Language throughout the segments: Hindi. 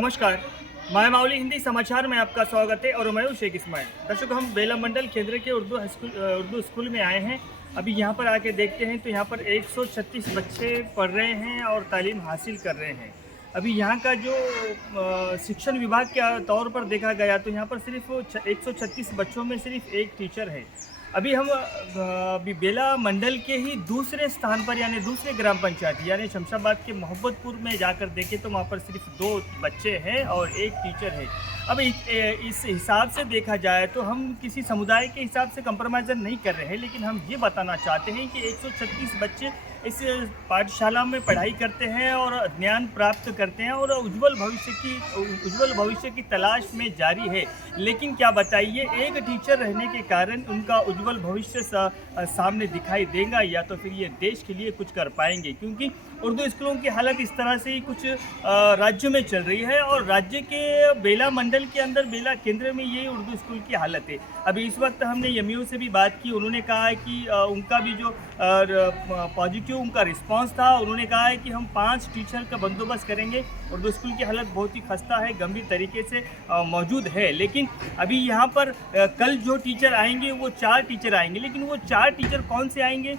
नमस्कार, मैं माउली हिंदी समाचार में आपका स्वागत है और मैं हूं शेख इस्माइल। दर्शकों, हम बेला मंडल केंद्र के उर्दू स्कूल में आए हैं। अभी यहां पर आके देखते हैं तो यहां पर 136 बच्चे पढ़ रहे हैं और तालीम हासिल कर रहे हैं। अभी यहां का जो शिक्षण विभाग के तौर पर देखा गया तो यहां पर सिर्फ 136 बच्चों में सिर्फ एक टीचर है। अभी हम अभी बेला मंडल के ही दूसरे स्थान पर यानी दूसरे ग्राम पंचायत यानी शमशाबाद के मोहब्बतपुर में जाकर देखें तो वहाँ पर सिर्फ 2 बच्चे हैं और एक टीचर है। अब इस हिसाब से देखा जाए तो हम किसी समुदाय के हिसाब से कंप्रोमाइज़ नहीं कर रहे हैं, लेकिन हम ये बताना चाहते हैं कि 136 बच्चे इस पाठशाला में पढ़ाई करते हैं और ज्ञान प्राप्त करते हैं और उज्जवल भविष्य की तलाश में जारी है। लेकिन क्या बताइए, एक टीचर रहने के कारण उनका उज्जवल भविष्य सामने दिखाई देगा या तो फिर ये देश के लिए कुछ कर पाएंगे, क्योंकि उर्दू स्कूलों की हालत इस तरह से ही कुछ राज्यों में चल रही है और राज्य के बेला मंडल के अंदर बेला केंद्र में ये उर्दू स्कूल की हालत है। अभी इस वक्त हमने एमयू से भी बात की, उन्होंने कहा है कि उनका भी जो पॉजिटिव उनका रिस्पांस था, उन्होंने कहा है कि हम 5 टीचर का बंदोबस्त करेंगे। उर्दू स्कूल की हालत बहुत ही खस्ता है, गंभीर तरीके से मौजूद है। लेकिन अभी यहाँ पर कल जो टीचर आएंगे वो 4 टीचर आएंगे, लेकिन वो 4 टीचर कौन से आएंगे?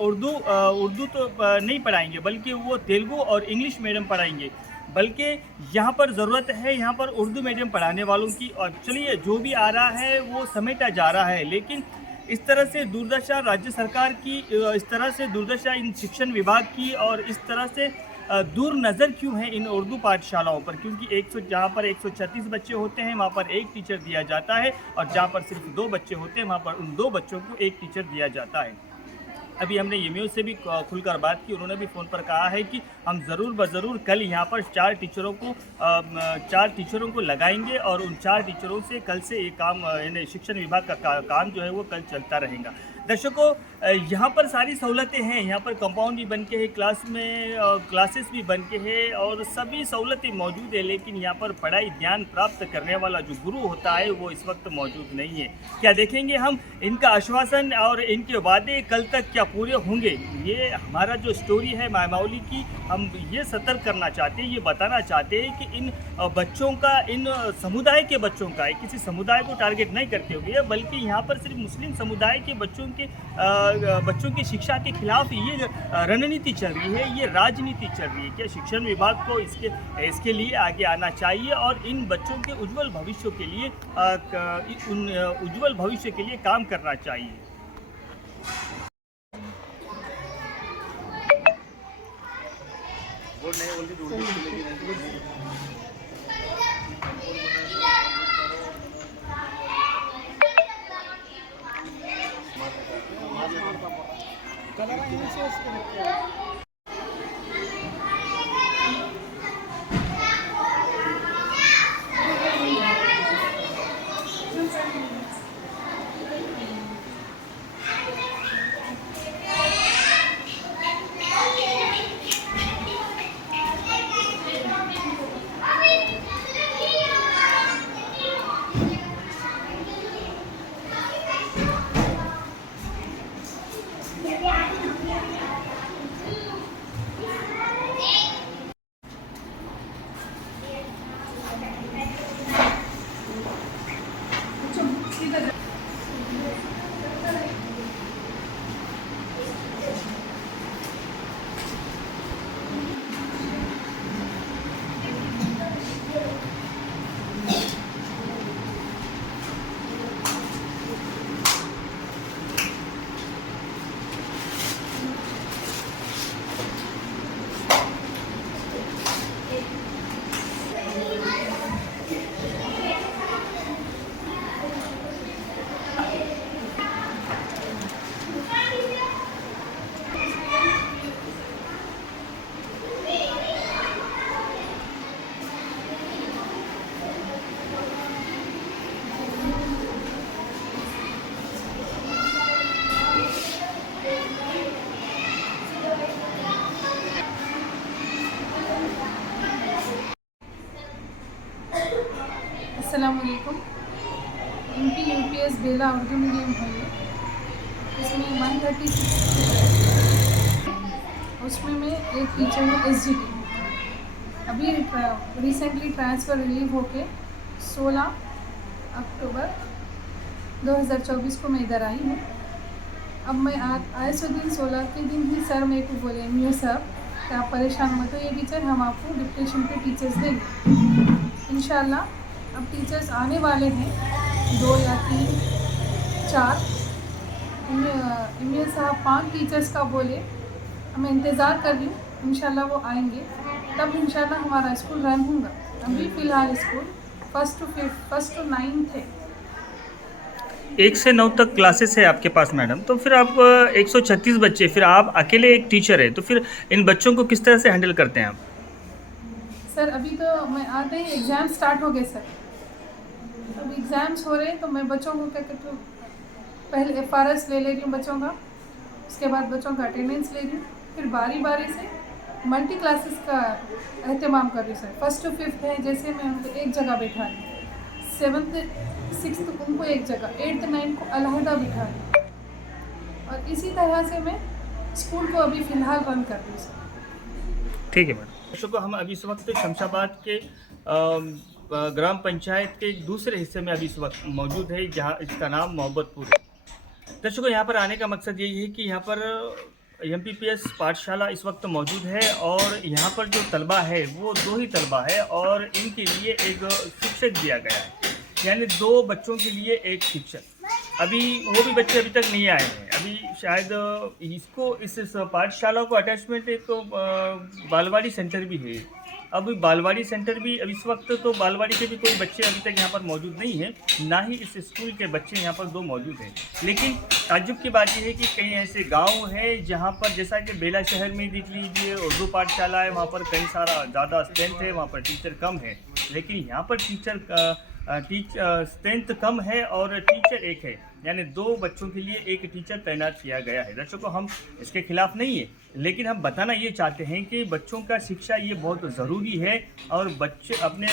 उर्दू तो नहीं पढ़ाएंगे, बल्कि वो तेलुगु और इंग्लिश मीडियम पढ़ाएंगे। बल्कि यहाँ पर ज़रूरत है यहाँ पर उर्दू मीडियम पढ़ाने वालों की। और चलिए, जो भी आ रहा है वो समेटा जा रहा है, लेकिन इस तरह से दुर्दशा राज्य सरकार की, इस तरह से दुर्दशा इन शिक्षण विभाग की और इस तरह से दूर नज़र क्यों है इन उर्दू पाठशालाओं पर? क्योंकि जहाँ पर 136 बच्चे होते हैं वहाँ पर एक टीचर दिया जाता है और जहाँ पर सिर्फ 2 बच्चे होते हैं वहाँ पर उन 2 बच्चों को एक टीचर दिया जाता है। अभी हमने एमयू से भी खुलकर बात की, उन्होंने भी फ़ोन पर कहा है कि हम ज़रूर कल यहाँ पर 4 टीचरों को लगाएंगे और उन 4 टीचरों से कल से ये काम यानी शिक्षण विभाग का काम जो है वो कल चलता रहेगा। दर्शकों, यहाँ पर सारी सहूलतें हैं, यहाँ पर कंपाउंड भी बन के है, क्लासेस भी बन के है और सभी सहूलतें मौजूद है, लेकिन यहाँ पर पढ़ाई ज्ञान प्राप्त करने वाला जो गुरु होता है वो इस वक्त मौजूद नहीं है। क्या देखेंगे हम इनका आश्वासन और इनके वादे कल तक क्या पूरे होंगे? ये हमारा जो स्टोरी है माउली की, हम ये सतर्क करना चाहते हैं, ये बताना चाहते हैं कि इन बच्चों का, इन समुदाय के बच्चों का, किसी समुदाय को टारगेट नहीं करते हुए, बल्कि यहाँ पर सिर्फ मुस्लिम समुदाय के बच्चों की शिक्षा के खिलाफ ये रणनीति चल रही है, ये राजनीति चल रही है। क्या शिक्षण विभाग को इसके लिए आगे आना चाहिए और इन बच्चों के उज्जवल भविष्य के लिए काम करना चाहिए। अस्सलामुअलैकुम। MP UPS बेला उर्दू मीडियम है, इसमें 136 उसमें में एक टीचर है SGT। अभी रिसेंटली ट्रांसफ़र रिलीव होके 16 अक्टूबर 2024 को मैं इधर आई हूँ। अब मैं आए सौ दिन 16 के दिन ही सर मेरे को बोले म्यू सर कि आप परेशान मत हो, ये टीचर हम आपको डिक्टेशन पे टीचर्स देंगे इंशाल्लाह। अब टीचर्स आने वाले हैं 2 या 3 4 एम साहब 5 टीचर्स का बोले। मैं इंतज़ार कर रही हूँ, इंशाल्लाह वो आएंगे तब इंशाल्लाह हमारा स्कूल रन होगा। अभी फ़िलहाल स्कूल 1 to 9 है। 1 से 9 तक क्लासेस है आपके पास मैडम, तो फिर आप 136 बच्चे, फिर आप अकेले एक टीचर है, तो फिर इन बच्चों को किस तरह से हैंडल करते हैं आप? सर अभी तो मैं आते ही एग्ज़ाम स्टार्ट हो गए सर। अब एग्ज़ाम्स हो रहे हैं तो मैं बच्चों को क्या कहते हूँ, पहले FRS ले रही हूँ बच्चों का, उसके बाद बच्चों का अटेंडेंस ले रही हूँ, फिर बारी बारी से मल्टी क्लासेस का एहतमाम कर रही हूँ सर। 1 to 5 है, जैसे मैं उनको एक जगह बैठा रही हूँ, 7th 6th उनको एक जगह, 8th 9th को अलहदा बिठा रही हूँ, और इसी तरह से मैं स्कूल को अभी फ़िलहाल रन कर रही हूँ सर। ठीक है मैडम। दर्शकों, हम अभी इस वक्त शमशाबाद के ग्राम पंचायत के एक दूसरे हिस्से में अभी इस वक्त मौजूद है, जहाँ इसका नाम मोहब्बतपुर है। दर्शकों, यहाँ पर आने का मकसद यही है कि यहाँ पर MPPS पाठशाला इस वक्त मौजूद है, और यहाँ पर जो तलबा है वो 2 ही तलबा है, और इनके लिए एक शिक्षक दिया गया है, यानी 2 बच्चों के लिए एक शिक्षक। अभी वो भी बच्चे अभी तक नहीं आए हैं। अभी शायद इसको इस पाठशाला को अटैचमेंट एक बालवाड़ी सेंटर भी है। अब बालवाड़ी सेंटर भी अब इस वक्त तो बालवाड़ी के भी कोई बच्चे अभी तक यहाँ पर मौजूद नहीं हैं, ना ही इस स्कूल के बच्चे यहाँ पर 2 मौजूद हैं। लेकिन ताज्जुब की बात यह है कि कई ऐसे गांव हैं जहाँ पर, जैसा कि बेला शहर में देख लीजिए उर्दू पाठशाला है, वहाँ पर कई सारा ज़्यादा स्ट्रेंथ है, वहाँ पर टीचर कम है। लेकिन यहाँ पर स्ट्रेंथ कम है और टीचर एक है, यानी 2 बच्चों के लिए एक टीचर तैनात किया गया है। दर्शकों, हम इसके खिलाफ नहीं है, लेकिन हम बताना ये चाहते हैं कि बच्चों का शिक्षा ये बहुत ज़रूरी है, और बच्चे अपने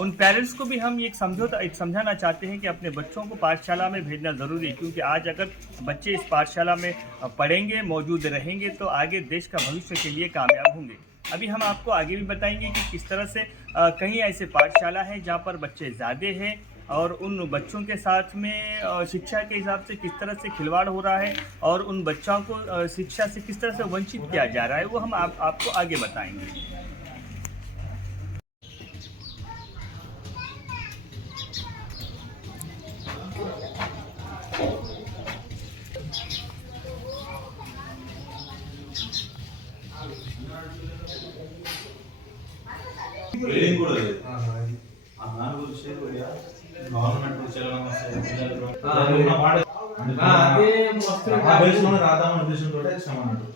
उन पेरेंट्स को भी हम एक समझाना चाहते हैं कि अपने बच्चों को पाठशाला में भेजना ज़रूरी है, क्योंकि आज अगर बच्चे इस पाठशाला में पढ़ेंगे, मौजूद रहेंगे, तो आगे देश का भविष्य के लिए कामयाब होंगे। अभी हम आपको आगे भी बताएंगे कि किस तरह से कहीं ऐसे पाठशाला हैं जहाँ पर बच्चे ज़्यादा हैं, और उन बच्चों के साथ में शिक्षा के हिसाब से किस तरह से खिलवाड़ हो रहा है, और उन बच्चों को शिक्षा से किस तरह से वंचित किया जा रहा है, वो हम आपको आगे बताएंगे। ట్రైనింగ్ కూడా లేదు ఆ దాని గురించి కొద్దిగా గవర్నమెంట్ చలనం ఉన్న మాట అదే మస్తు ఆ బేస్లోనే రాద్దామని ఉద్దేశంతో ఇస్తాం అన్నట్టు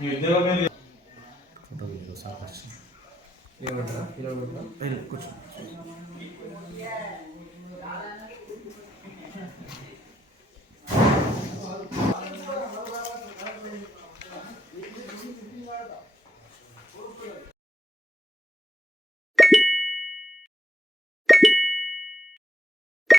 మీ ఉద్యోగమే ఫోటో వీడియో సాకర్షణ కూర్చో